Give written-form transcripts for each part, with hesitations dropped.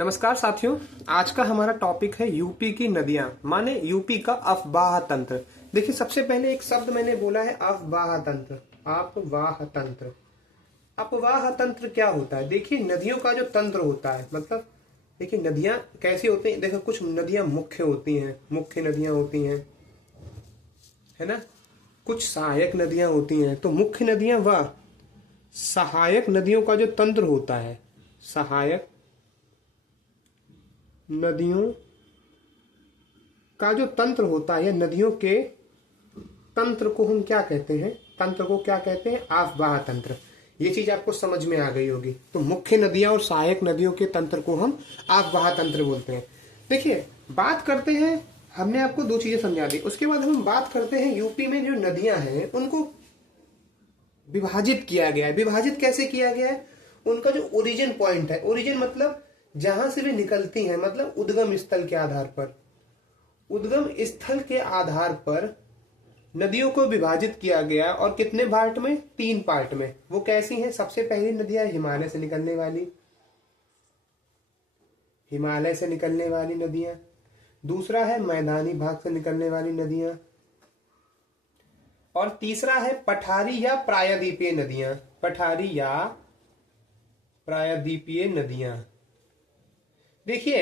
नमस्कार साथियों, आज का हमारा टॉपिक है यूपी की नदियां, माने यूपी का अफवाह तंत्र। देखिए, सबसे पहले एक शब्द मैंने बोला है अफवाह तंत्र। अफवाह तंत्र, अफवाह तंत्र क्या होता है? देखिए, नदियों का जो तंत्र होता है, मतलब देखिए नदियां कैसी होती हैं। देखो, कुछ नदियां मुख्य होती हैं, मुख्य नदियां होती हैं, है ना। कुछ सहायक नदियां होती हैं। तो मुख्य नदियां व सहायक नदियों का जो तंत्र होता है, सहायक नदियों का जो तंत्र होता है, या नदियों के तंत्र को हम क्या कहते हैं? तंत्र को क्या कहते हैं? अफवाह तंत्र। ये चीज आपको समझ में आ गई होगी। तो मुख्य नदियां और सहायक नदियों के तंत्र को हम अफवाह तंत्र बोलते हैं। देखिए, बात करते हैं, हमने आपको दो चीजें समझा दी। उसके बाद हम बात करते हैं यूपी में जो नदियां हैं उनको विभाजित किया गया है। विभाजित कैसे किया गया है? उनका जो ओरिजिन पॉइंट है, ओरिजिन मतलब जहां से भी निकलती हैं, मतलब उद्गम स्थल के आधार पर, उद्गम स्थल के आधार पर नदियों को विभाजित किया गया। और कितने पार्ट में? 3 पार्ट में। वो कैसी हैं? सबसे पहली नदियां हिमालय से निकलने वाली, हिमालय से निकलने वाली नदियां। दूसरा है मैदानी भाग से निकलने वाली नदियां। और तीसरा है पठारी या प्रायद्वीपीय नदियां, पठारी या प्रायद्वीपीय नदियां। देखिए,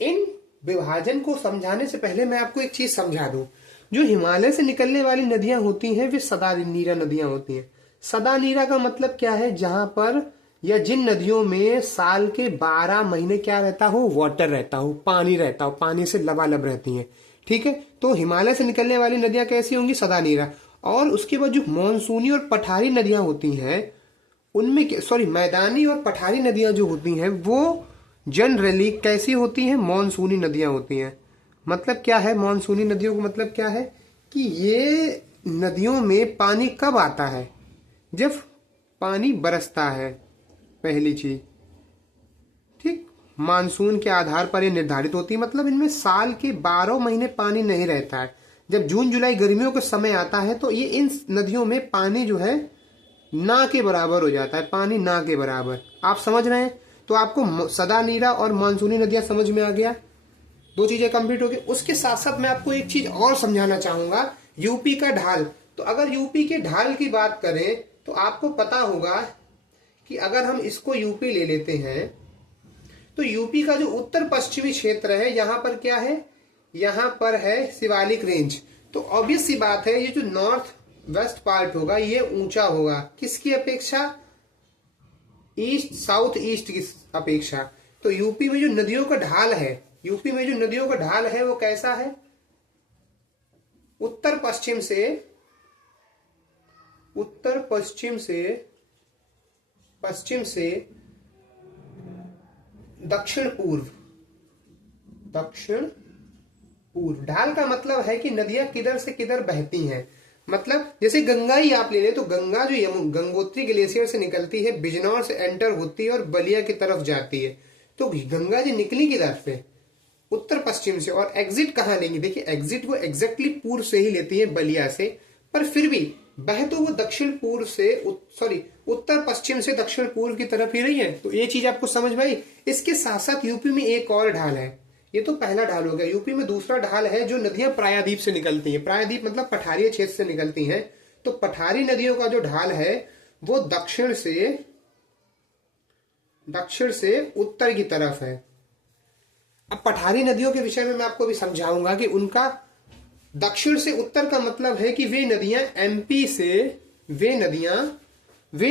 इन विभाजन को समझाने से पहले मैं आपको एक चीज समझा दूं। जो हिमालय से निकलने वाली नदियां होती हैं वे सदा नीरा नदियां होती हैं। सदा नीरा का मतलब क्या है? जहां पर या जिन नदियों में साल के 12 महीने क्या रहता हो? वाटर रहता हो, पानी रहता हो, पानी से लबालब रहती हैं। ठीक है, तो हिमालय से निकलने वाली नदियां कैसी होंगी? सदा नीरा। और उसके बाद जो मानसूनी और पठारी नदियां होती हैं उनमें, सॉरी, मैदानी और पठारी नदियां जो होती हैं वो जनरली कैसी होती हैं? मानसूनी नदियां होती हैं। मतलब क्या है मानसूनी नदियों का मतलब क्या है? कि ये नदियों में पानी कब आता है? जब पानी बरसता है, पहली चीज। ठीक, मानसून के आधार पर ये निर्धारित होती है। मतलब इनमें साल के 12 महीने पानी नहीं रहता है। जब जून जुलाई गर्मियों का समय आता है तो ये इन नदियों में पानी जो है ना के बराबर हो जाता है। पानी ना के बराबर, आप समझ रहे हैं? तो आपको सदा नीरा और मानसूनी नदियां समझ में आ गया। दो चीजें कंप्लीट हो गई। उसके साथ साथ मैं आपको एक चीज और समझाना चाहूंगा, यूपी का ढाल। तो अगर यूपी के ढाल की बात करें तो आपको पता होगा कि अगर हम इसको यूपी ले लेते हैं तो यूपी का जो उत्तर पश्चिमी क्षेत्र है, यहां पर क्या है? यहां पर है शिवालिक रेंज। तो ऑब्वियस सी बात है, ये जो नॉर्थ वेस्ट पार्ट होगा ये ऊंचा होगा। किसकी अपेक्षा? ईस्ट, साउथ ईस्ट की अपेक्षा। तो यूपी में जो नदियों का ढाल है, यूपी में जो नदियों का ढाल है वो कैसा है? उत्तर पश्चिम से, उत्तर पश्चिम से, पश्चिम से दक्षिण पूर्व, दक्षिण पूर्व। ढाल का मतलब है कि नदियां किधर से किधर बहती हैं। मतलब जैसे गंगा ही आप ले ले तो गंगा जो गंगोत्री ग्लेशियर से निकलती है, बिजनौर से एंटर होती है और बलिया की तरफ जाती है। तो गंगा जी निकली किधर से? उत्तर पश्चिम से। और एग्जिट कहां लेंगी? देखिए, एग्जिट वो एग्जैक्टली पूर्व से ही लेती है, बलिया से। पर फिर भी बह तो वो दक्षिण पूर्व से, सॉरी, उत्तर पश्चिम से दक्षिण पूर्व की तरफ ही रही है। तो ये चीज आपको समझ में आई। इसके साथ साथ यूपी में एक और ढाल है। ये तो पहला ढाल हो गया। यूपी में दूसरा ढाल है जो नदियां प्रायद्वीप से निकलती हैं। प्रायद्वीप मतलब पठारी क्षेत्र से निकलती हैं। तो पठारी नदियों का जो ढाल है वो दक्षिण से उत्तर की तरफ है। अब पठारी नदियों के विषय में मैं आपको भी समझाऊंगा कि उनका दक्षिण से उत्तर का मतलब है कि वे नदियां एमपी से, वे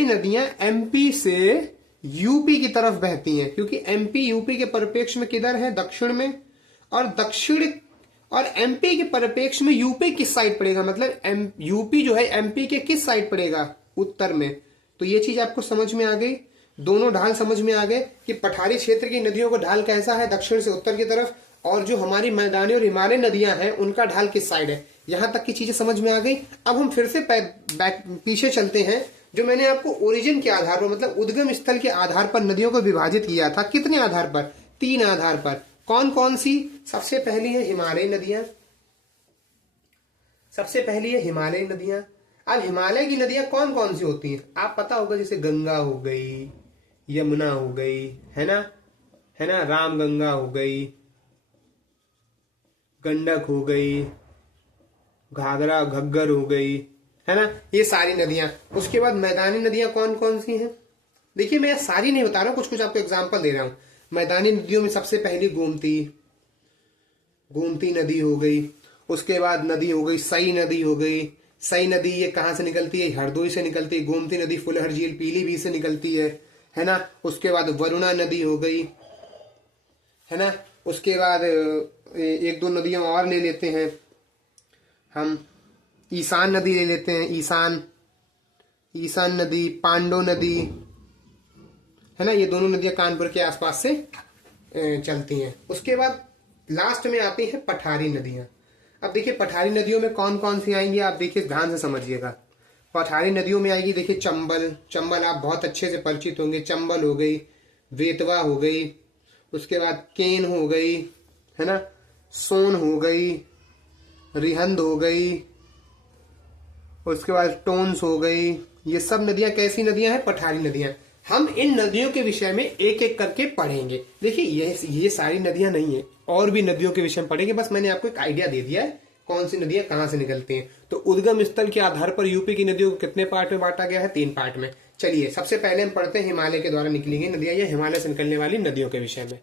नदियां एमपी से यूपी की तरफ बहती हैं। क्योंकि एमपी यूपी के परिप्रेक्ष्य में किधर है? दक्षिण में। और एमपी के परिप्रेक्ष्य में यूपी किस साइड पड़ेगा? मतलब यूपी जो है एमपी के किस साइड पड़ेगा? उत्तर में। तो ये चीज आपको समझ में आ गई। दोनों ढाल समझ में आ गए कि पठारी क्षेत्र की नदियों का ढाल कैसा है? दक्षिण से उत्तर की तरफ। और जो हमारी मैदानी और हिमालय नदियां हैं उनका ढाल किस साइड है? यहां तक की चीजें समझ में आ गई। अब हम फिर से पीछे चलते हैं। जो मैंने आपको ओरिजिन के आधार पर, मतलब उद्गम स्थल के आधार पर नदियों को विभाजित किया था। कितने आधार पर? 3 आधार पर। कौन कौन सी? सबसे पहली है हिमालय नदियां, सबसे पहली है हिमालय नदियां। अब हिमालय की नदियां कौन कौन सी होती हैं? आप पता होगा, जैसे गंगा हो गई, यमुना हो गई, है ना, है ना, रामगंगा हो गई, गंडक हो गई, घाघरा घग्गर हो गई, है ना, ये सारी नदियां। उसके बाद मैदानी नदियां कौन कौन सी हैं? देखिए मैं सारी नहीं बता रहा हूं, कुछ कुछ आपको एग्जांपल दे रहा हूं। मैदानी नदियों में सबसे पहली गोमती, गोमती नदी हो गई। उसके बाद नदी हो गई सई नदी हो गई। सई नदी ये कहाँ से निकलती है? हरदोई से निकलती है। गोमती नदी फुलहर झील पीलीभीत से निकलती है ना। उसके बाद वरुणा नदी हो गई, है ना। उसके बाद एक दो नदियां और ले लेते हैं हम। ईशान नदी ले लेते हैं, ईशान नदी, पांडो नदी, है ना। ये दोनों नदियां कानपुर के आसपास से चलती हैं। उसके बाद लास्ट में आती है पठारी नदियां। अब देखिए पठारी नदियों में कौन कौन सी आएंगी, आप देखिए ध्यान से समझिएगा। पठारी नदियों में आएगी, देखिए चंबल, चंबल आप बहुत अच्छे से परिचित होंगे। चंबल हो गई, वेतवा हो गई, उसके बाद केन हो गई, है ना, सोन हो गई, रिहंद हो गई, उसके बाद टोन्स हो गई। ये सब नदियां कैसी नदियां हैं? पठारी नदियां। हम इन नदियों के विषय में एक एक करके पढ़ेंगे। देखिए ये सारी नदियां नहीं है, और भी नदियों के विषय में पढ़ेंगे। बस मैंने आपको एक आइडिया दे दिया है कौन सी नदियां कहां से निकलती हैं। तो उद्गम स्थल के आधार पर यूपी की नदियों को कितने पार्ट में बांटा गया है? 3 पार्ट में। चलिए सबसे पहले हम पढ़ते हैं हिमालय के द्वारा निकली नदियां या हिमालय से निकलने वाली नदियों के विषय में।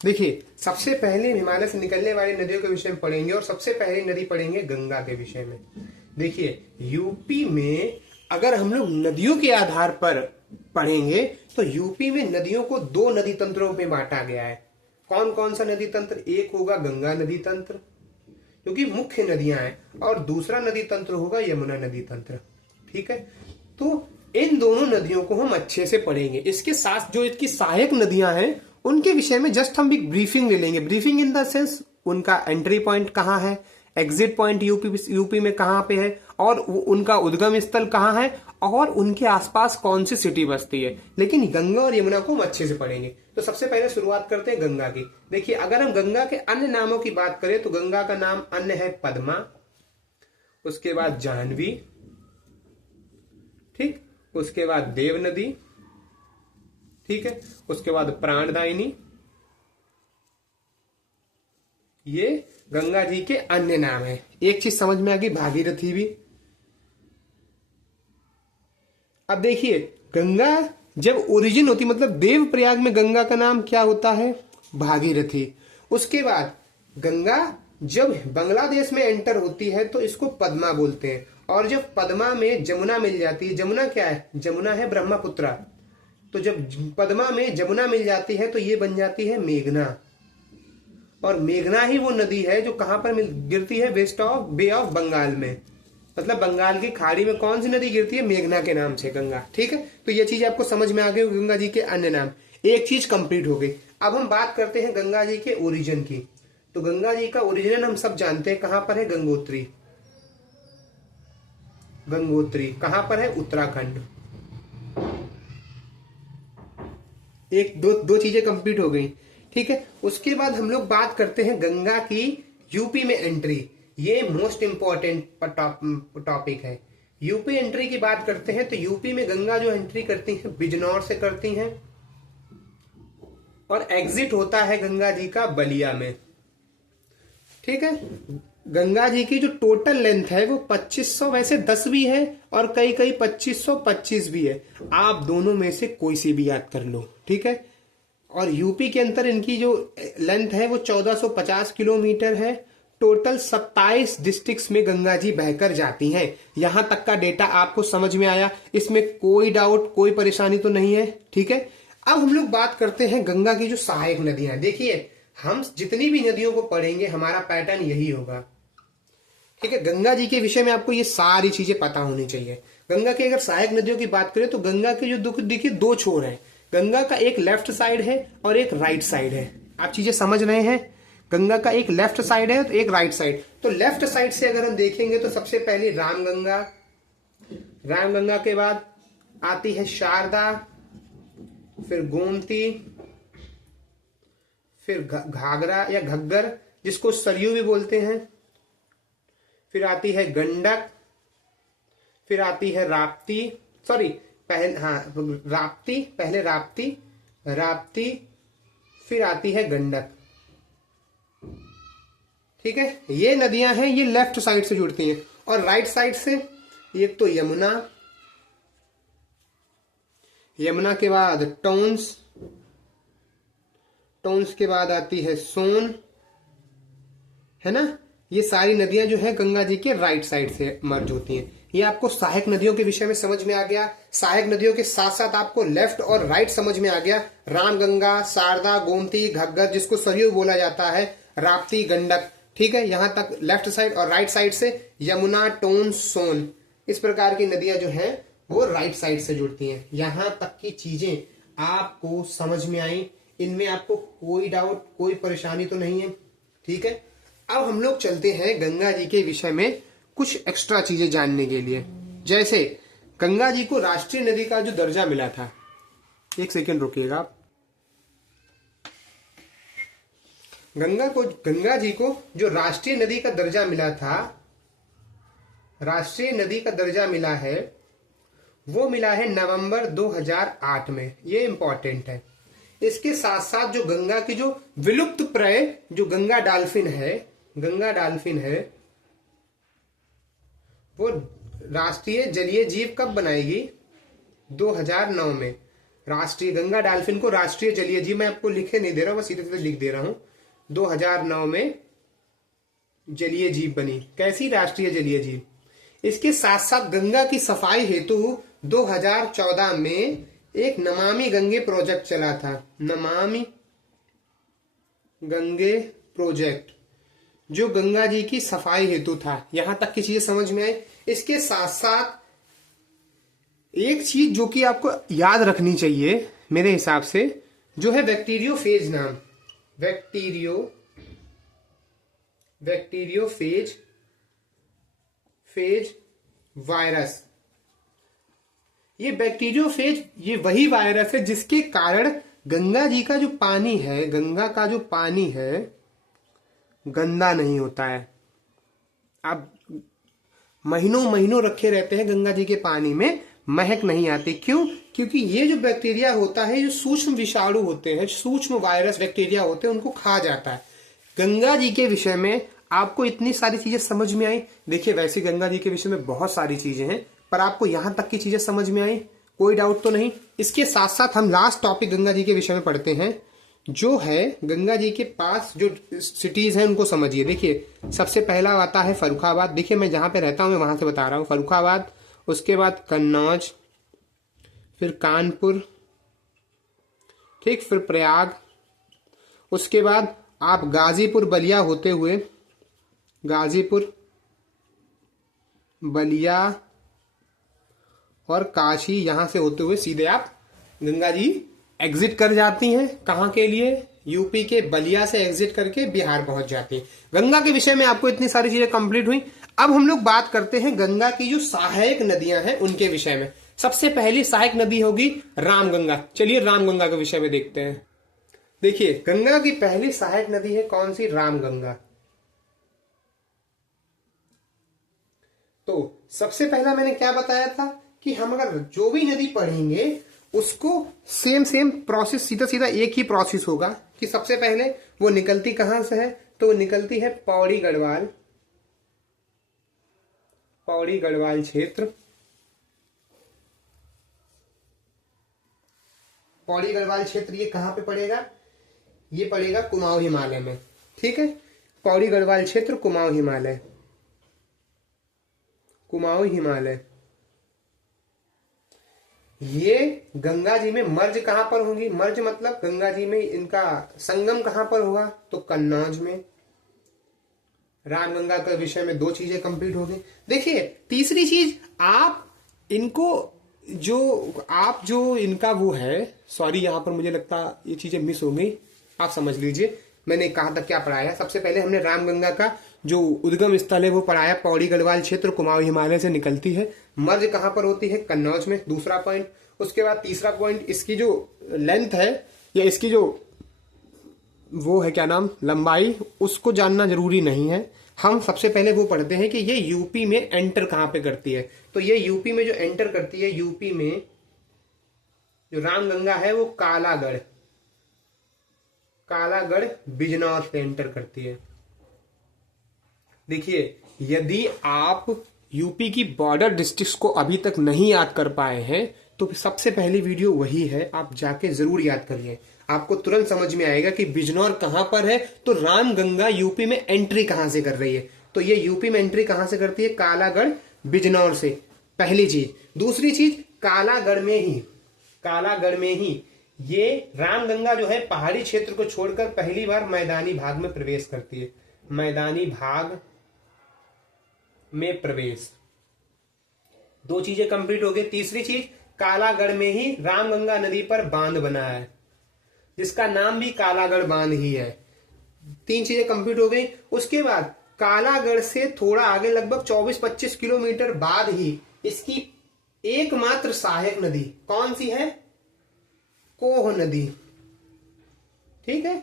देखिए सबसे पहले हिमालय से निकलने वाली नदियों के विषय में पढ़ेंगे, और सबसे पहली नदी पढ़ेंगे गंगा के विषय में। देखिए यूपी में अगर हम लोग नदियों के आधार पर पढ़ेंगे तो यूपी में नदियों को 2 नदी तंत्रों में बांटा गया है। कौन कौन सा नदी तंत्र? एक होगा गंगा नदी तंत्र, क्योंकि मुख्य नदियां हैं, और दूसरा नदी तंत्र होगा यमुना नदी तंत्र। ठीक है, तो इन दोनों नदियों को हम अच्छे से पढ़ेंगे। इसके साथ जो इसकी सहायक नदियां हैं उनके विषय में जस्ट हम एक ब्रीफिंग ले लेंगे। ब्रीफिंग इन द सेंस उनका एंट्री पॉइंट कहाँ है, एग्जिट पॉइंट यूपी में कहाँ पे है, और उनका उद्गम स्थल कहाँ है, और उनके आसपास कौन सी सिटी बसती है। लेकिन गंगा और यमुना को हम अच्छे से पढ़ेंगे। तो सबसे पहले शुरुआत करते हैं गंगा की। देखिए अगर हम गंगा के अन्य नामों की बात करें तो गंगा का नाम अन्य है पद्मा, उसके बाद जाह्नवी, ठीक, उसके बाद देव नदी, ठीक है, उसके बाद प्राणदायिनी। ये गंगा जी के अन्य नाम है। एक चीज समझ में आ गई, भागीरथी भी। अब देखिए गंगा जब ओरिजिन होती, मतलब देवप्रयाग में गंगा का नाम क्या होता है? भागीरथी। उसके बाद गंगा जब बांग्लादेश में एंटर होती है तो इसको पद्मा बोलते हैं, और जब पद्मा में जमुना मिल जाती है, जमुना क्या है? जमुना है ब्रह्मपुत्रा। तो जब पद्मा में जमुना मिल जाती है तो ये बन जाती है मेघना, और मेघना ही वो नदी है जो कहां पर गिरती है? West of Bay of Bengal में, मतलब बंगाल की खाड़ी में कौन सी नदी गिरती है? मेघना के नाम से गंगा। ठीक है, तो ये चीज आपको समझ में आ गई गंगा जी के अन्य नाम। एक चीज कंप्लीट हो गई। अब हम बात करते हैं गंगा जी के ओरिजिन की। तो गंगा जी का ओरिजिन हम सब जानते हैं, कहां पर है? गंगोत्री। गंगोत्री कहां पर है? उत्तराखंड। एक दो चीजें कंप्लीट हो गई। ठीक है, उसके बाद हम लोग बात करते हैं गंगा की यूपी में एंट्री। ये मोस्ट इंपॉर्टेंट टॉपिक है। यूपी एंट्री की बात करते हैं तो यूपी में गंगा जो एंट्री करती है बिजनौर से करती हैं, और एग्जिट होता है गंगा जी का बलिया में। ठीक है, गंगा जी की जो टोटल लेंथ है वो 2500, वैसे 10 भी है और कई 2525 भी है। आप दोनों में से कोई सी भी याद कर लो। ठीक है, और यूपी के अंदर इनकी जो लेंथ है वो 1450 किलोमीटर है। टोटल 27 डिस्ट्रिक्ट्स में गंगा जी बहकर जाती हैं। यहां तक का डेटा आपको समझ में आया? इसमें कोई डाउट, कोई परेशानी तो नहीं है? ठीक है, अब हम लोग बात करते हैं गंगा की जो सहायक नदियां हैं। देखिए हम जितनी भी नदियों को पढ़ेंगे हमारा पैटर्न यही होगा। ठीक है, गंगा जी के विषय में आपको ये सारी चीजें पता होनी चाहिए। गंगा की अगर सहायक नदियों की बात करें तो गंगा के जो देखिए 2 छोर हैं। गंगा का एक लेफ्ट साइड है और एक राइट साइड है। आप चीजें समझ रहे हैं? गंगा का एक लेफ्ट साइड है तो एक राइट साइड। तो लेफ्ट साइड से अगर हम देखेंगे तो सबसे पहले रामगंगा, रामगंगा के बाद आती है शारदा, फिर गोमती, फिर घाघरा या घग्गर जिसको सरयू भी बोलते हैं, फिर आती है गंडक, फिर आती है राप्ती, सॉरी पहले राप्ती, राप्ती, फिर आती है गंडक। ठीक है, ये नदियां हैं, ये लेफ्ट साइड से जुड़ती हैं। और राइट साइड से एक तो यमुना, यमुना के बाद टोन्स, टोन्स के बाद आती है सोन, है ना। ये सारी नदियां जो है गंगा जी के राइट साइड से मर्ज होती हैं। ये आपको सहायक नदियों के विषय में समझ में आ गया। सहायक नदियों के साथ साथ आपको लेफ्ट और राइट समझ में आ गया। रामगंगा, शारदा, गोमती, घग्गर, जिसको सरयू बोला जाता है, राप्ती, गंडक। ठीक है, यहां तक लेफ्ट साइड। और राइट साइड से यमुना, टोन, सोन, इस प्रकार की नदियां जो हैं वो राइट साइड से जुड़ती हैं। यहां तक की चीजें आपको समझ में आई, इनमें आपको कोई डाउट, कोई परेशानी तो नहीं है। ठीक है, अब हम लोग चलते हैं गंगा जी के विषय में कुछ एक्स्ट्रा चीजें जानने के लिए। जैसे गंगा जी को राष्ट्रीय नदी का जो दर्जा मिला था, एक सेकेंड रुकिएगा आप। गंगा जी को जो राष्ट्रीय नदी का दर्जा मिला था, राष्ट्रीय नदी का दर्जा मिला है, वो मिला है नवंबर 2008 में। ये इंपॉर्टेंट है। इसके साथ साथ जो गंगा की जो विलुप्त प्राय जो गंगा डॉल्फिन है, गंगा डॉल्फिन है, वो राष्ट्रीय जलीय जीव कब बनाएगी? 2009 में। राष्ट्रीय गंगा डॉल्फिन को राष्ट्रीय जलीय जीव, मैं आपको लिखे नहीं दे रहा हूं, मैं सीधे सीधे लिख दे रहा हूं। 2009 में जलीय जीव बनी। कैसी? राष्ट्रीय जलीय जीव। इसके साथ साथ गंगा की सफाई हेतु 2014 में एक नमामि गंगे प्रोजेक्ट चला था। नमामि गंगे प्रोजेक्ट, जो गंगा जी की सफाई हेतु था। यहां तक की चीजें समझ में आई। इसके साथ साथ एक चीज जो कि आपको याद रखनी चाहिए मेरे हिसाब से, जो है बैक्टीरियोफेज नाम। Bacteriophage virus. ये बैक्टीरियोफेज, ये वही वायरस है जिसके कारण गंगा जी का जो पानी है, गंगा का जो पानी है, गंदा नहीं होता है। आप महीनों महीनों रखे रहते हैं गंगा जी के पानी में, महक नहीं आती। क्यों? क्योंकि ये जो बैक्टीरिया होता है, जो सूक्ष्म विषाणु होते हैं, सूक्ष्म वायरस बैक्टीरिया होते हैं, उनको खा जाता है। गंगा जी के विषय में आपको इतनी सारी चीजें समझ में आई। देखिए, वैसे गंगा जी के विषय में बहुत सारी चीजें हैं, पर आपको यहां तक की चीजें समझ में आई, कोई डाउट तो नहीं। इसके साथ साथ हम लास्ट टॉपिक गंगा जी के विषय में पढ़ते हैं, जो है गंगा जी के पास जो सिटीज हैं उनको समझिए। देखिए, सबसे पहला आता है फर्रुखाबाद। देखिए, मैं जहां पे रहता हूं मैं वहां से बता रहा हूं। फर्रुखाबाद, उसके बाद कन्नौज, फिर कानपुर, ठीक, फिर प्रयाग, उसके बाद आप गाजीपुर बलिया होते हुए, गाजीपुर बलिया और काशी, यहां से होते हुए सीधे आप गंगा जी एग्जिट कर जाती हैं। कहां के लिए? यूपी के बलिया से एग्जिट करके बिहार पहुंच जाती हैं। गंगा के विषय में आपको इतनी सारी चीजें कंप्लीट हुई। अब हम लोग बात करते हैं गंगा की जो सहायक नदियां हैं उनके विषय में। सबसे पहली सहायक नदी होगी रामगंगा। चलिए रामगंगा के विषय में देखते हैं। देखिए, गंगा की पहली सहायक नदी है कौन सी? रामगंगा। तो सबसे पहला मैंने क्या बताया था कि हम अगर जो भी नदी पढ़ेंगे उसको सेम प्रोसेस, सीधा सीधा एक ही प्रोसेस होगा कि सबसे पहले वो निकलती कहां से है? तो वो निकलती है पौड़ी गढ़वाल क्षेत्र। पौड़ी गढ़वाल क्षेत्र ये कहां पे पड़ेगा? ये पड़ेगा कुमाऊं हिमालय में। ठीक है, पौड़ी गढ़वाल क्षेत्र, कुमाऊं हिमालय, कुमाऊं हिमालय। ये गंगा जी में मर्ज कहां पर होंगी? मर्ज मतलब गंगा जी में इनका संगम कहां पर होगा? तो कन्नौज में। रामगंगा के विषय में दो चीजें कंप्लीट हो गई। देखिए, तीसरी चीज, आप इनको जो इनका वो है, सॉरी यहां पर मुझे लगता ये चीजें मिस हो गई, आप समझ लीजिए मैंने कहां तक क्या पढ़ाया। सबसे पहले हमने रामगंगा का जो उद्गम स्थल है वो पढ़ाया, पौड़ी गढ़वाल क्षेत्र, कुमाऊं हिमालय से निकलती है। मर्ज कहां पर होती है? कन्नौज में, दूसरा पॉइंट। उसके बाद तीसरा पॉइंट, इसकी जो लेंथ है या इसकी जो वो है, क्या नाम, लंबाई, उसको जानना जरूरी नहीं है। हम सबसे पहले वो पढ़ते हैं कि ये यूपी में एंटर कहां पे करती है। तो ये यूपी में जो एंटर करती है, यूपी में जो रामगंगा है वो कालागढ़, कालागढ़ बिजनौर से एंटर करती है। देखिए, यदि आप यूपी की बॉर्डर डिस्ट्रिक्ट्स को अभी तक नहीं याद कर पाए हैं तो सबसे पहली वीडियो वही है, आप जाके जरूर याद करिए। आपको तुरंत समझ में आएगा कि बिजनौर कहां पर है, तो रामगंगा यूपी में एंट्री कहां से कर रही है। तो ये यूपी में एंट्री कहां से करती है, कालागढ़ बिजनौर से, पहली चीज। दूसरी चीज, कालागढ़ में ही ये रामगंगा जो है पहाड़ी क्षेत्र को छोड़कर पहली बार मैदानी भाग में प्रवेश करती है। मैदानी भाग में प्रवेश, दो चीजें कंप्लीट हो गई। तीसरी चीज, कालागढ़ में ही रामगंगा नदी पर बांध बना है जिसका नाम भी कालागढ़ बांध ही है। तीन चीजें कंप्लीट हो गई। उसके बाद कालागढ़ से थोड़ा आगे लगभग 24-25 किलोमीटर बाद ही इसकी एकमात्र सहायक नदी कौन सी है, कोह नदी। ठीक है,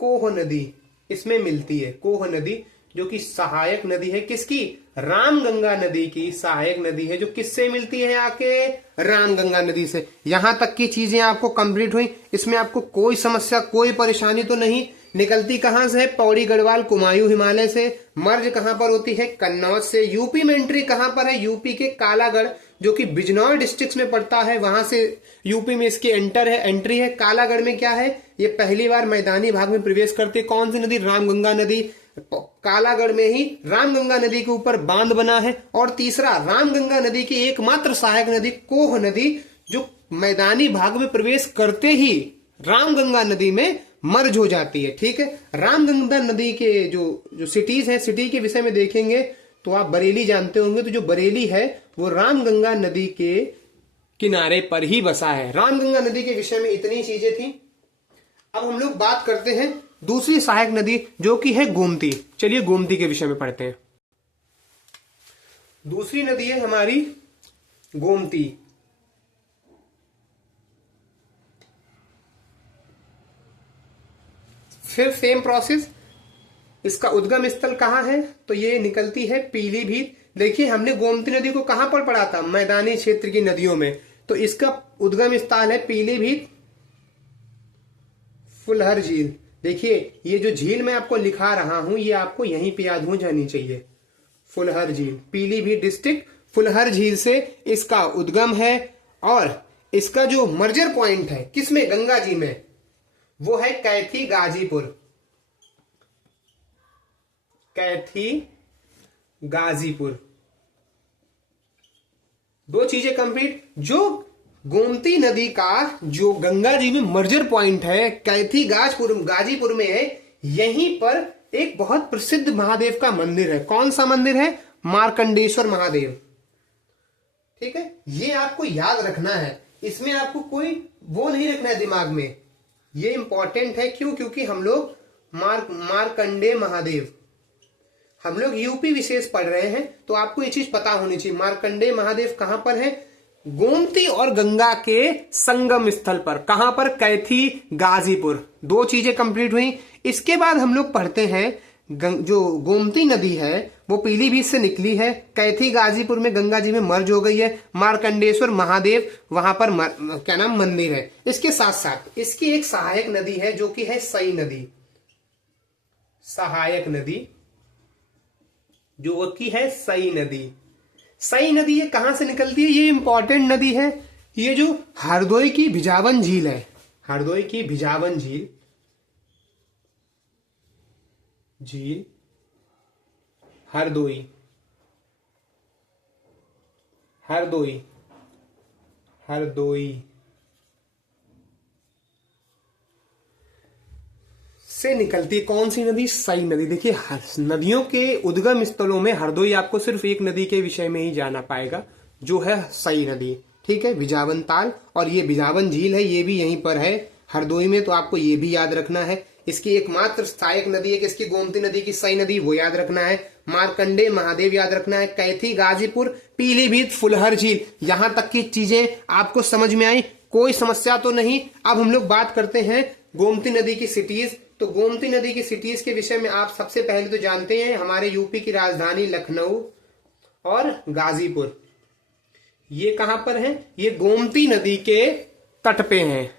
कोह नदी इसमें मिलती है। कोह नदी जो कि सहायक नदी है किसकी, रामगंगा नदी की सहायक नदी है, जो किससे मिलती है आके, रामगंगा नदी से। यहां तक की चीजें आपको कंप्लीट हुई, इसमें आपको कोई समस्या कोई परेशानी तो नहीं। निकलती कहां से है, पौड़ी गढ़वाल कुमायूं हिमालय से। मर्ज कहां पर होती है, कन्नौज से। यूपी में एंट्री कहां पर है, यूपी के कालागढ़ जो कि बिजनौर डिस्ट्रिक्ट में पड़ता है, वहां से यूपी में इसकी एंट्री है। कालागढ़ में क्या है, ये पहली बार मैदानी भाग में प्रवेश करती है। कौन सी नदी, रामगंगा नदी। कालागढ़ में ही रामगंगा नदी के ऊपर बांध बना है। और तीसरा, रामगंगा नदी की एकमात्र सहायक नदी कोह नदी जो मैदानी भाग में प्रवेश करते ही रामगंगा नदी में मर्ज हो जाती है। ठीक है, रामगंगा नदी के जो सिटीज हैं, सिटी के विषय में देखेंगे तो आप बरेली जानते होंगे। तो जो बरेली है वो रामगंगा नदी के किनारे पर ही बसा है। रामगंगा नदी के विषय में इतनी चीजें थी। अब हम लोग बात करते हैं दूसरी सहायक नदी जो कि है गोमती। चलिए गोमती के विषय में पढ़ते हैं। दूसरी नदी है हमारी गोमती। फिर सेम प्रोसेस, इसका उद्गम स्थल कहां है, तो ये निकलती है पीलीभीत। देखिए, हमने गोमती नदी को कहां पर पढ़ा था, मैदानी क्षेत्र की नदियों में। तो इसका उद्गम स्थल है पीलीभीत फुलहर झील। देखिए, ये जो झील मैं आपको लिखा रहा हूं ये आपको यहीं पे याद हो जानी चाहिए। फुलहर झील, पीलीभीत डिस्ट्रिक्ट, फुलहर झील से इसका उद्गम है। और इसका जो मर्जर पॉइंट है किसमें, गंगा जी में, वो है कैथी गाजीपुर। कैथी गाजीपुर। दो चीजें कंप्लीट। जो गोमती नदी का जो गंगा जी में मर्जर पॉइंट है कैथी गाजीपुर में है, यहीं पर एक बहुत प्रसिद्ध महादेव का मंदिर है। कौन सा मंदिर है, मार्कंडेश्वर महादेव। ठीक है, ये आपको याद रखना है। इसमें आपको कोई वो नहीं रखना है दिमाग में, ये इंपॉर्टेंट है। क्यों, क्योंकि हम लोग मार्कंडे महादेव, हम लोग यूपी विशेष पढ़ रहे हैं, तो आपको ये चीज पता होनी चाहिए। मार्कंडे महादेव कहां पर है, गोमती और गंगा के संगम स्थल पर। कहां पर, कैथी गाजीपुर। दो चीजें कंप्लीट हुई। इसके बाद हम लोग पढ़ते हैं जो गोमती नदी है वो पीलीभीत से निकली है, कैथी गाजीपुर में गंगा जी में मर्ज हो गई है। मार्कंडेश्वर महादेव वहां पर क्या नाम, मंदिर है। इसके साथ साथ इसकी एक सहायक नदी है जो कि है सई नदी। सहायक नदी जो कि है सई नदी। सई नदी ये कहां से निकलती है, ये इंपॉर्टेंट नदी है। ये जो हरदोई की भिजावन झील है, हरदोई की भिजावन झील हरदोई से निकलती है। कौन सी नदी, सई नदी। देखिए, नदियों के उद्गम स्थलों में हरदोई आपको सिर्फ एक नदी के विषय में ही जाना पाएगा जो है सई नदी। ठीक है, भिजावन ताल, और ये भिजावन झील है, ये भी यहीं पर है हरदोई में। तो आपको ये भी याद रखना है। इसकी एकमात्र सहायक नदी है किसकी, गोमती नदी की, सई नदी, वो याद रखना है। मार्कंडे महादेव याद रखना है। कैथी गाजीपुर, पीलीभीत, फुलहर झील, यहां तक की चीजें आपको समझ में आई, कोई समस्या तो नहीं। अब हम लोग बात करते हैं गोमती नदी की सिटीज। तो गोमती नदी की सिटीज के विषय में आप सबसे पहले तो जानते हैं हमारे यूपी की राजधानी लखनऊ और गाजीपुर। ये कहां पर है, ये गोमती नदी के तट पे हैं।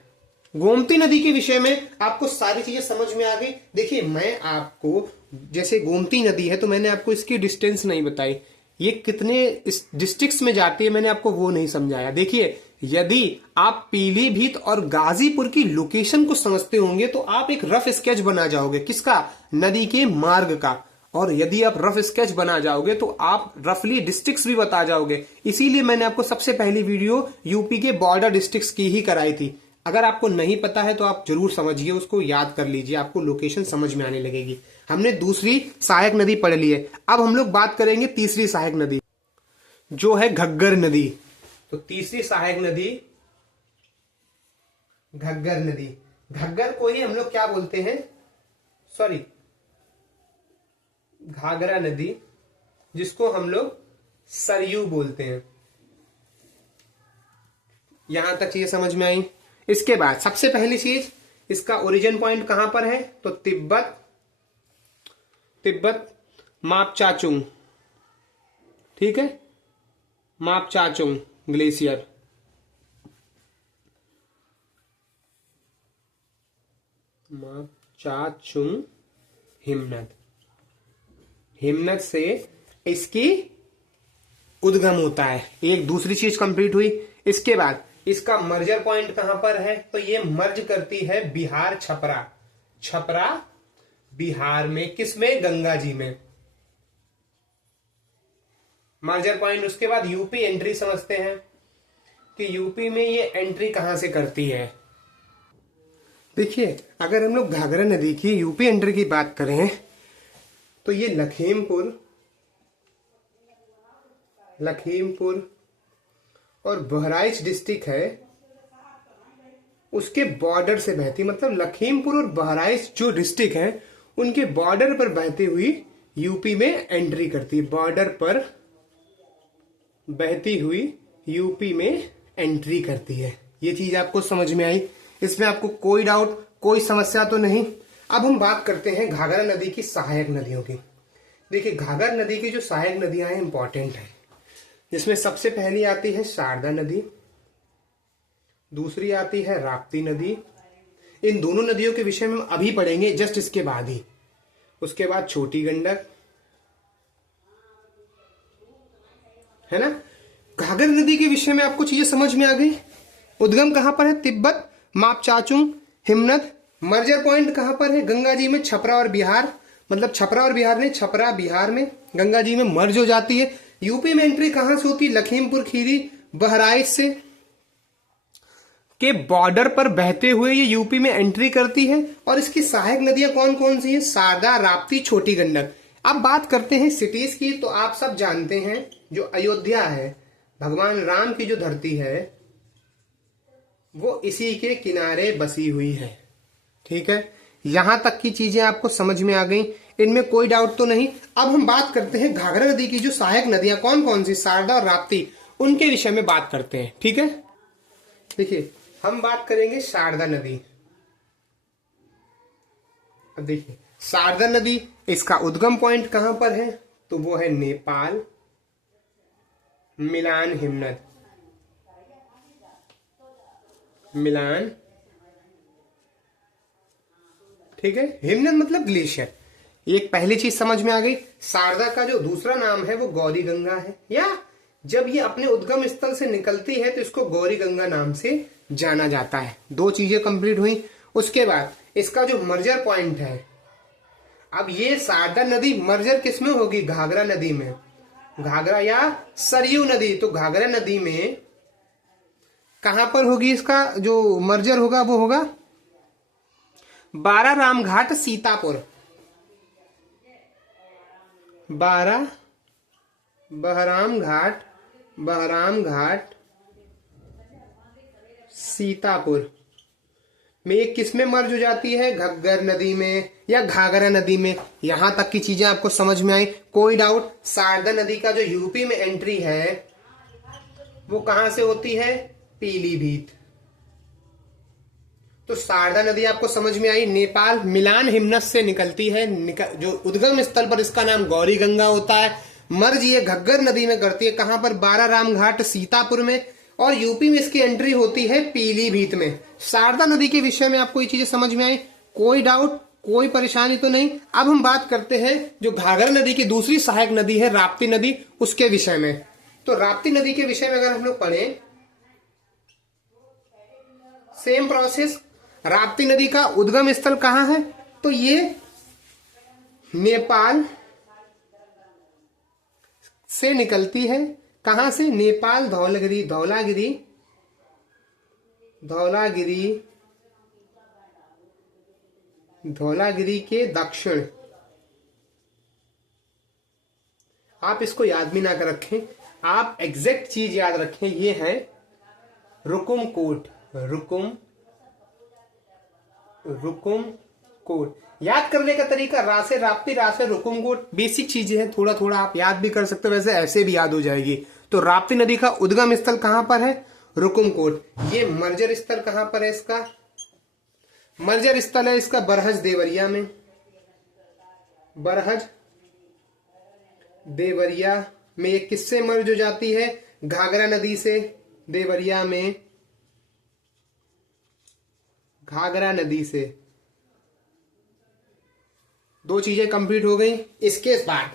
गोमती नदी के विषय में आपको सारी चीजें समझ में आ गई। देखिए मैं आपको, जैसे गोमती नदी है तो मैंने आपको इसकी डिस्टेंस नहीं बताई, ये कितने डिस्ट्रिक्ट्स में जाती है मैंने आपको वो नहीं समझाया। देखिए यदि आप पीलीभीत और गाजीपुर की लोकेशन को समझते होंगे तो आप एक रफ स्केच बना जाओगे, किसका, नदी के मार्ग का। और यदि आप रफ स्केच बना जाओगे तो आप रफली डिस्ट्रिक्ट्स भी बता जाओगे। इसीलिए मैंने आपको सबसे पहली वीडियो यूपी के बॉर्डर डिस्ट्रिक्ट्स की ही कराई थी। अगर आपको नहीं पता है तो आप जरूर समझिए, उसको याद कर लीजिए, आपको लोकेशन समझ में आने लगेगी। हमने दूसरी सहायक नदी पढ़ ली है, अब हम लोग बात करेंगे तीसरी सहायक नदी जो है घग्गर नदी। तो तीसरी सहायक नदी घग्गर नदी, घग्गर को ही हम लोग क्या बोलते हैं, सॉरी घाघरा नदी, जिसको हम लोग सरयू बोलते हैं। यहां तक चीजें समझ में आई। इसके बाद सबसे पहली चीज, इसका ओरिजिन पॉइंट कहां पर है, तो तिब्बत मापचाचुंग, ठीक है, मापचाचुंग ग्लेशियर। मापचाचुंग हिमनद, हिमनद से इसकी उद्गम होता है। एक दूसरी चीज कंप्लीट हुई। इसके बाद इसका मर्जर पॉइंट कहां पर है, तो ये मर्ज करती है बिहार छपरा, छपरा बिहार में, किसमें, गंगा जी में, मर्जर पॉइंट। उसके बाद यूपी एंट्री समझते हैं कि यूपी में ये एंट्री कहां से करती है। देखिए अगर हम लोग घाघरा नदी की यूपी एंट्री की बात करें तो ये लखीमपुर और बहराइच डिस्ट्रिक्ट है, उसके बॉर्डर से बहती, मतलब लखीमपुर और बहराइच जो डिस्ट्रिक्ट है उनके बॉर्डर पर बहती हुई यूपी में एंट्री करती है, बॉर्डर पर बहती हुई यूपी में एंट्री करती है। ये चीज आपको समझ में आई, इसमें आपको कोई डाउट, कोई समस्या तो नहीं। अब हम बात करते हैं घाघरा नदी की सहायक नदियों की। देखिए घाघरा नदी की जो सहायक नदियां हैं इंपॉर्टेंट है, जिसमें सबसे पहली आती है शारदा नदी, दूसरी आती है राप्ती नदी। इन दोनों नदियों के विषय में हम अभी पढ़ेंगे, जस्ट इसके बाद ही। उसके बाद छोटी गंडक, है ना। घाघरा नदी के विषय में आपको चीजें समझ में आ गई। उद्गम कहां पर है, तिब्बत मापचाचुंग हिमनद। मर्जर पॉइंट कहां पर है, गंगा जी में, छपरा और बिहार, मतलब छपरा और बिहार ने, छपरा बिहार में गंगा जी में मर्ज हो जाती है। यूपी में एंट्री कहां से होती है, लखीमपुर खीरी बहराइच से के बॉर्डर पर बहते हुए ये यूपी में एंट्री करती है। और इसकी सहायक नदियां कौन कौन सी है, शारदा, राप्ती, छोटी गंडक। अब बात करते हैं सिटीज की, तो आप सब जानते हैं जो अयोध्या है, भगवान राम की जो धरती है वो इसी के किनारे बसी हुई है, ठीक है। यहां तक की चीजें आपको समझ में आ गई, इनमें कोई डाउट तो नहीं। अब हम बात करते हैं घाघरा नदी की जो सहायक नदियां कौन कौन सी, शारदा और राप्ती, उनके विषय में बात करते हैं, ठीक है। देखिए हम बात करेंगे शारदा नदी। अब देखिए शारदा नदी, इसका उद्गम पॉइंट कहां पर है, तो वो है नेपाल, मिलान हिमनद, मिलान, ठीक है। हिमनद मतलब ग्लेशियर। एक पहली चीज समझ में आ गई। शारदा का जो दूसरा नाम है वो गौरी गंगा है, या जब ये अपने उद्गम स्थल से निकलती है तो इसको गौरी गंगा नाम से जाना जाता है। दो चीजें कंप्लीट हुई। उसके बाद इसका जो मर्जर पॉइंट है, अब ये शारदा नदी मर्जर किसमें होगी, घाघरा नदी में, घाघरा या सरयू नदी। तो घाघरा नदी में कहां पर होगी, इसका जो मर्जर होगा वो होगा बारा रामघाट सीतापुर, बारा बहराम घाट सीतापुर में। एक किस में मर्ज हो जाती है, घग्गर नदी में या घाघरा नदी में। यहां तक की चीजें आपको समझ में आई, कोई डाउट। शारदा नदी का जो यूपी में एंट्री है वो कहां से होती है, पीलीभीत। तो शारदा नदी आपको समझ में आई, नेपाल मिलान हिमनद से निकलती है। जो उद्गम स्थल पर इसका नाम गौरी गंगा होता है। मर्ज ये घग्गर नदी में करती है, कहां पर, बारा रामघाट सीतापुर में। और यूपी में इसकी एंट्री होती है पीलीभीत में। शारदा नदी के विषय में आपको ये चीजें समझ में आई? कोई डाउट, कोई परेशानी तो नहीं? अब हम बात करते हैं जो घाघरा नदी की दूसरी सहायक नदी है राप्ती नदी, उसके विषय में। तो राप्ती नदी के विषय में अगर हम लोग पढ़ें, सेम प्रोसेस। राप्ती नदी का उद्गम स्थल कहां है? तो ये नेपाल से निकलती है। कहां से? नेपाल, धौलागिरी धौलागिरी धौलागिरी धौलागिरी के दक्षिण। आप इसको याद भी ना कर रखें, आप एग्जैक्ट चीज याद रखें, ये है रुकुमकोट। रुकुमकोट याद करने का तरीका, रा से राप्ती, रा से रुकुमकोट, बेसिक चीजें हैं, थोड़ा थोड़ा आप याद भी कर सकते हो, वैसे ऐसे भी याद हो जाएगी। तो राप्ती नदी का उद्गम स्थल कहां पर है? रुकुमकोट। ये मर्जर स्थल कहां पर है? इसका मर्जर स्थल है इसका बरहज देवरिया में। बरहज देवरिया में ये किससे मर्ज हो जाती है? घाघरा नदी से। देवरिया में घाघरा नदी से। दो चीजें कंप्लीट हो गई। इसके बाद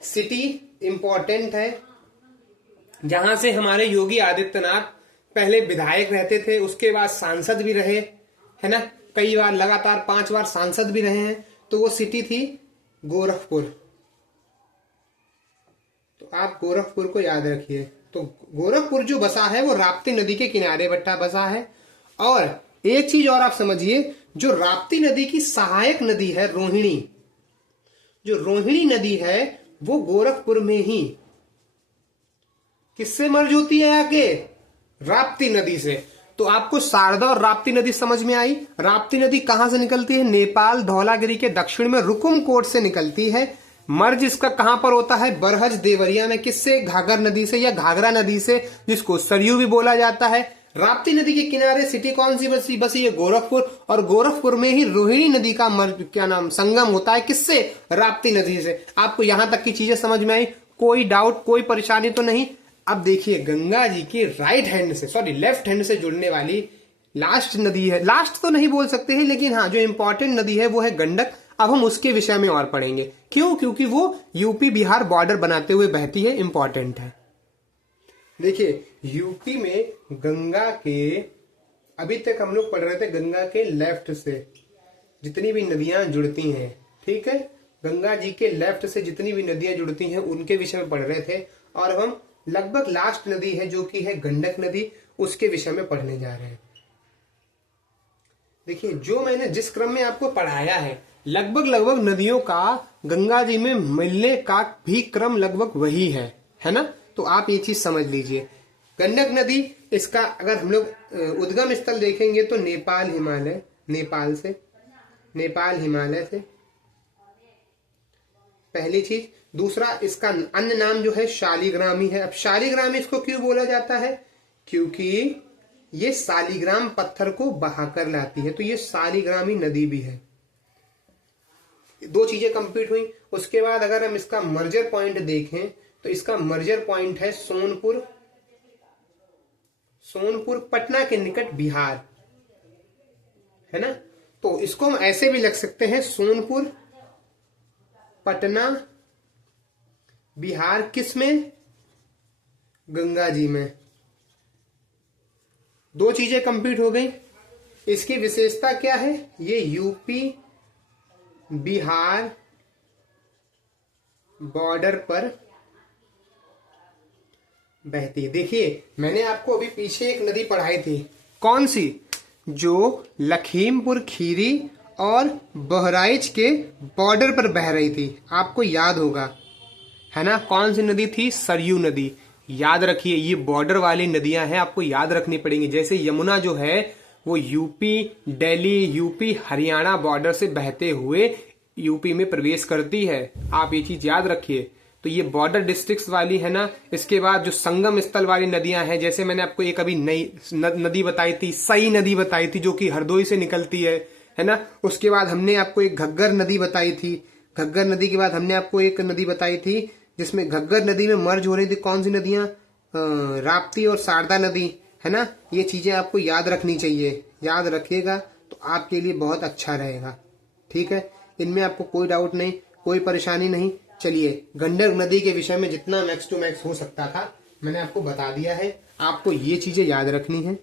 सिटी इंपॉर्टेंट है, जहां से हमारे योगी आदित्यनाथ पहले विधायक रहते थे, उसके बाद सांसद भी रहे, है ना, कई बार, लगातार 5 बार सांसद भी रहे हैं। तो वो सिटी थी गोरखपुर। तो आप गोरखपुर को याद रखिए। तो गोरखपुर जो बसा है वो राप्ती नदी के किनारे बट्टा बसा है। और एक चीज और आप समझिए, जो राप्ती नदी की सहायक नदी है रोहिणी, जो रोहिणी नदी है वो गोरखपुर में ही किससे मर्ज होती है? आगे राप्ती नदी से। तो आपको शारदा और राप्ती नदी समझ में आई। राप्ती नदी कहां से निकलती है? नेपाल, धौलागिरी के दक्षिण में रुकुमकोट से निकलती है। मर्ज इसका कहां पर होता है? बरहज देवरिया में। किससे? घाघर नदी से या घाघरा नदी से, जिसको सरयू भी बोला जाता है। राप्ती नदी के किनारे सिटी कौन सी बसी है? गोरखपुर। और गोरखपुर में ही रोहिणी नदी का संगम होता है। किससे? राप्ती नदी से। आपको यहां तक की चीजें समझ में आई? कोई डाउट, कोई परेशानी तो नहीं? अब देखिए, गंगा जी के लेफ्ट हैंड से जुड़ने वाली लास्ट नदी है, लास्ट तो नहीं बोल सकते हैं, लेकिन हाँ जो इंपॉर्टेंट नदी है वो है गंडक। अब हम उसके विषय में और पढ़ेंगे। क्यों? क्योंकि वो यूपी बिहार बॉर्डर बनाते हुए बहती है, इंपॉर्टेंट है। देखिए, यूपी में गंगा के, अभी तक हम लोग पढ़ रहे थे गंगा के लेफ्ट से जितनी भी नदियां जुड़ती हैं, ठीक है, गंगा जी के लेफ्ट से जितनी भी नदियां जुड़ती हैं उनके विषय में पढ़ रहे थे। और अब हम लगभग लास्ट नदी है जो कि है गंडक नदी, उसके विषय में पढ़ने जा रहे हैं। देखिए, जो मैंने जिस क्रम में आपको पढ़ाया है, लगभग नदियों का गंगा जी में मिलने का भी क्रम लगभग वही है ना। तो आप ये चीज समझ लीजिए। गंडक नदी, इसका अगर हम लोग उद्गम स्थल देखेंगे तो नेपाल हिमालय से पहली चीज। दूसरा, इसका अन्य नाम जो है शालिग्रामी है। अब शालिग्रामी इसको क्यों बोला जाता है? क्योंकि ये शालिग्राम पत्थर को बहाकर लाती है, तो ये शालिग्रामी नदी भी है। दो चीजें कंप्लीट हुई। उसके बाद अगर हम इसका मर्जर पॉइंट देखें तो इसका मर्जर पॉइंट है सोनपुर पटना के निकट, बिहार, है ना। तो इसको हम ऐसे भी लिख सकते हैं, सोनपुर पटना बिहार, किस में? गंगा जी में। दो चीजें कंप्लीट हो गई। इसकी विशेषता क्या है? ये यूपी बिहार बॉर्डर पर बहती है। देखिए, मैंने आपको अभी पीछे एक नदी पढ़ाई थी, कौन सी? जो लखीमपुर खीरी और बहराइच के बॉर्डर पर बह रही थी, आपको याद होगा, है ना। कौन सी नदी थी? सरयू नदी। याद रखिए, ये बॉर्डर वाली नदियां हैं, आपको याद रखनी पड़ेंगी। जैसे यमुना जो है वो UP Delhi, UP Haryana border से बहते हुए यूपी में प्रवेश करती है, आप ये चीज याद रखिए। तो ये बॉर्डर डिस्ट्रिक्ट्स वाली है ना। इसके बाद जो संगम स्थल वाली नदियां हैं, जैसे मैंने आपको एक अभी नई नदी बताई थी, सई नदी बताई थी, जो कि हरदोई से निकलती है ना। उसके बाद हमने आपको एक घग्गर नदी बताई थी। घग्गर नदी के बाद हमने आपको एक नदी बताई थी जिसमें घग्गर नदी में मर्ज हो रही थी, कौन सी नदियां? राप्ती और शारदा नदी, है ना, ये चीजें आपको याद रखनी चाहिए। याद रखिएगा तो आपके लिए बहुत अच्छा रहेगा। ठीक है, इनमें आपको कोई डाउट नहीं, कोई परेशानी नहीं। चलिए, गंडक नदी के विषय में जितना मैक्स टू मैक्स हो सकता था मैंने आपको बता दिया है। आपको ये चीजें याद रखनी है।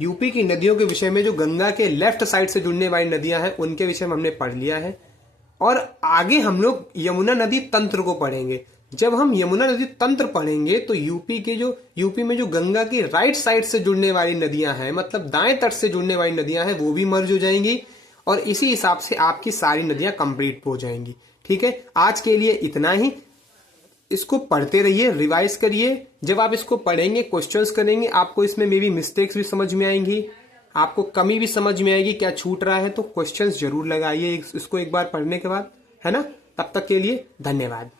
यूपी की नदियों के विषय में जो गंगा के लेफ्ट साइड से जुड़ने वाली नदियां हैं उनके विषय में हमने पढ़ लिया है। और आगे हम लोग यमुना नदी तंत्र को पढ़ेंगे। जब हम यमुना नदी तंत्र पढ़ेंगे तो यूपी में जो गंगा की राइट साइड से जुड़ने वाली नदियां हैं, मतलब दाएं तट से जुड़ने वाली नदियां हैं, वो भी मर्ज हो जाएंगी और इसी हिसाब से आपकी सारी नदियां कंप्लीट हो जाएंगी। ठीक है, आज के लिए इतना ही। इसको पढ़ते रहिए, रिवाइज करिए। जब आप इसको पढ़ेंगे, क्वेश्चंस करेंगे, आपको इसमें मे बी मिस्टेक्स भी समझ में आएंगी, आपको कमी भी समझ में आएगी, क्या छूट रहा है। तो क्वेश्चंस जरूर लगाइए इसको एक बार पढ़ने के बाद, है ना। तब तक के लिए धन्यवाद।